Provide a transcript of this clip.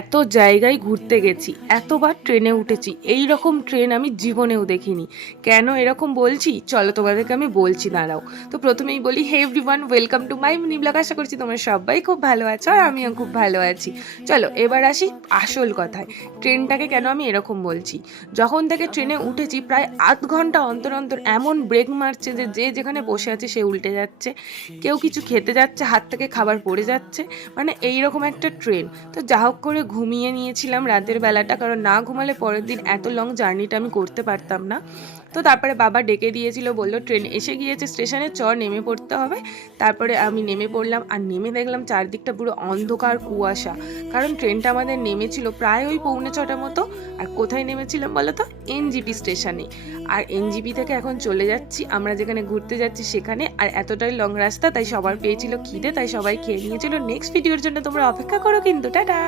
এত জায়গায় ঘুরতে গেছি, এতবার ট্রেনে উঠেছি, এই রকম ট্রেন আমি জীবনেও দেখিনি। কেন এরকম বলছি চলো তোমাদেরকে আমি বলছি, দাঁড়াও। তো প্রথমেই বলি, hey everyone, welcome to my mini blog. আশা করছি তোমরা সবাই খুব ভালো আছো আর আমিও খুব ভালো আছি। চলো এবার আসি আসল কথায়। ট্রেনটাকে কেন আমি এরকম বলছি, যখন থেকে ট্রেনে উঠেছি প্রায় আধ ঘন্টা অন্তর অন্তর এমন ব্রেক মারছে যে যে যেখানে বসে আছে সে উল্টে যাচ্ছে, কেউ কিছু খেতে যাচ্ছে হাত থেকে খাবার পড়ে যাচ্ছে, মানে এইরকম একটা ট্রেন। তো যা হোক করে ঘুমিয়ে নিয়েছিলাম রাতের বেলাটা, কারণ না ঘুমালে পরের দিন এত লং জার্নিটা আমি করতে পারতাম না। তো তারপরে বাবা ডেকে দিয়েছিল, বললো ট্রেন এসে গিয়েছে স্টেশনে, নেমে পড়তে হবে। তারপরে আমি নেমে পড়লাম, আর নেমে দেখলাম চারদিকটা পুরো অন্ধকার কুয়াশা, কারণ ট্রেনটা আমাদের নেমেছিল প্রায় ওই 6:45 মতো। আর কোথায় নেমেছিলাম বলো তো? এনজিপি স্টেশনে। আর এনজিপি থেকে এখন চলে যাচ্ছি আমরা যেখানে ঘুরতে যাচ্ছি সেখানে। আর এতটাই লং রাস্তা, তাই সবার পেয়েছিল খিদে, তাই সবাই খেয়ে নিয়েছিল। নেক্সট ভিডিওর জন্য তোমরা অপেক্ষা করো কিন্তু। টাটা।